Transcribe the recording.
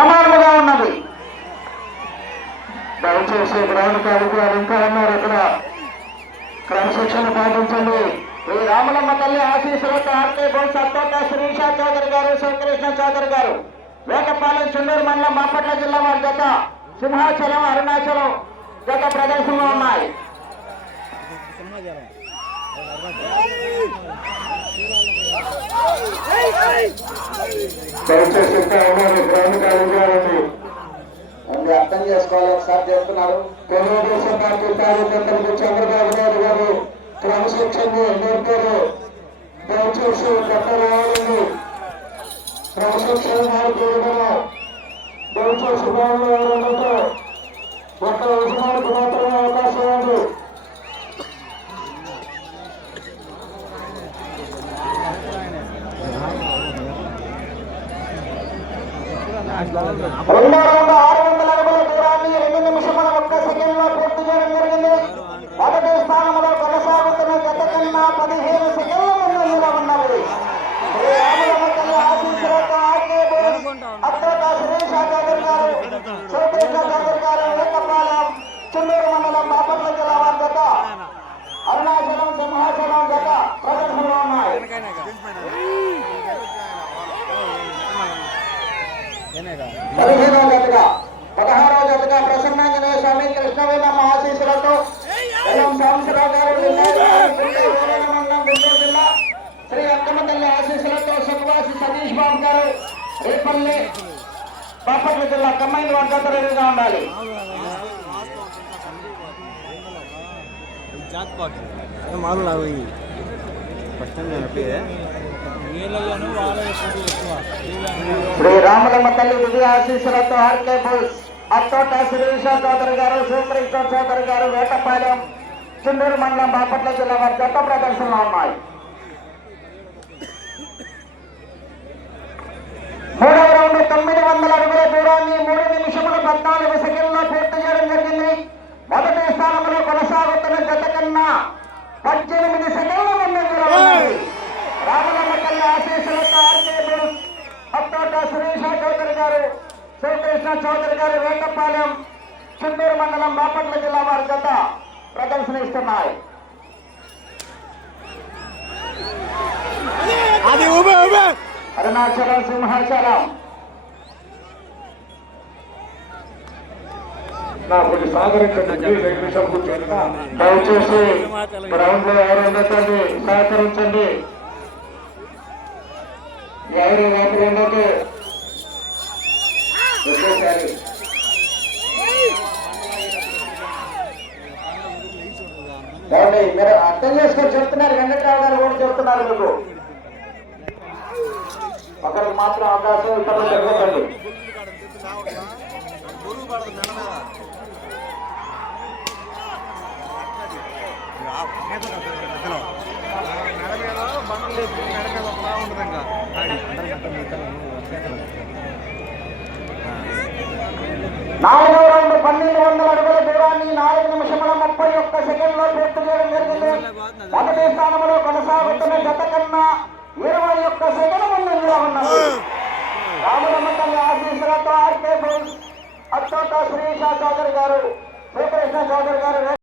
సమానముగా ఉన్నది. దయచేసి గ్రౌండ్ అధికారులు ఇంకా ఉన్నారు. ఇక్కడ క్రమశిక్షణ పాటించండి. ఈ రామలమ్మ తల్లి ఆశీస్సులతో ఆర్కే బోన్స్ అత్తోట శ్రీషా చౌదరి గారు, శివకృష్ణ చౌదరి గారు, వేటపాలెం చుండూరు మండలం బాపట్ల జిల్లా వారి జత సింహాచలం అరుణాచలం జత ప్రదర్శనలో ఉన్నాయి. అన్ని అర్థం చేసుకోవాలి. ఒకసారి చెప్తున్నారు తెలుగుదేశం పార్టీ కార్యకర్తలకు చంద్రబాబు నాయుడు గారు క్రమశిక్షణ నేర్పారు. దయచేసి కొత్త రావాలని క్రమశిక్షణ మార్పులను దయచేసి బాగుంటే ఒక్క యజమానికి మాత్రమే అవకాశం ఉంది. రెండో రౌండ్ 600 అడుగుల దూరాన్ని 2 నిమిషముల 1 సెకండ్లో పూర్తి చేయడం జరిగింది. మొదటి స్థానంలో కొనసాగుతున్న జత కన్నా 15 సెకండ్ల ముందంజలో ఉన్నది. అత్తోట శ్రీషా చౌదరి గారు, శివకృష్ణ చౌదరి గారు, వేటపాలెం చుండూరు మండలం బాపట్ల జిల్లా వారి జత అరుణాచలం సింహాచలం జత ప్రదర్శనలో ఉన్నాయి. 15వ జతగా 16వ జతగా ప్రసన్నాంజనేయ స్వామి కృష్ణవేణమ్మ ఆశీస్సులతో సాంబశివరావు గారు మండలం గుంటూరు జిల్లా, శ్రీ అక్కమ్మ తల్లి ఆశీస్సులతో సుఖవాసి సతీష్ బాబు గారు రేపల్లి బాపట్ల జిల్లా కంబైన్ వారి జత రెడీగా ఉండాలి. శ్రీ రామలమ్మ తల్లి దివ్య ఆశీస్సులతో ఆర్కే బోల్స్ అత్తోట శ్రీషా చౌదరి గారు, శివకృష్ణ చౌదరి గారు, వేటపాలెం చుండూరు మండలం బాపట్ల జిల్లా వారి జత ప్రదర్శనలో ఉన్నాయి. మూడవ రౌండ్ 900 అడుగుల దూరాన్ని 3 నిమిషముల 14 సెకండ్లో పూర్తి చేయడం జరిగింది. మొదటి స్థానంలో కొనసాగుతున్న జత కన్నా 18 సెకండ్ల ముందంజలో ఉన్నది. రామలమ్మ తల్లి ఆశీస్సులతో ఆర్కే బోల్స్ అత్తోట శ్రీషా చౌదరి గారు, శివకృష్ణ చౌదరి గారు, వేటపాలెం చుండూరు మండలం బాపట్ల జిల్లా వారి జత ప్రదర్శన ఇస్తున్నాయి. అరుణాచలం సింహాచలం దయచేసి గ్రౌండ్ లో ఎవరు ఉండకండి, సహకరించండి. ఎవరు లోపల ఉండదు. మీరు అర్థం చేసుకొని చెప్తున్నారు. వెంకట్రావు గారు కూడా చెప్తున్నారు. మీకు ఒకరికి మాత్రం అవకాశం ఇతరులు జరగదండి. నాలుగో రౌండ్ 1200 అడుగుల దూరాన్ని 4 నిమిషముల 31 సెకండ్లో పూర్తి చేయడం జరిగింది. మొదటి స్థానంలో కొనసాగుతున్న జత కన్నా 21 సెకండ్ల ముందంజలో ఉన్నది. రామలమ్మ తల్లి ఆశీస్సులతో ఆర్కే బోల్స్ అత్తోట శ్రీషా చౌదరి గారు, శివకృష్ణ చౌదరి గారు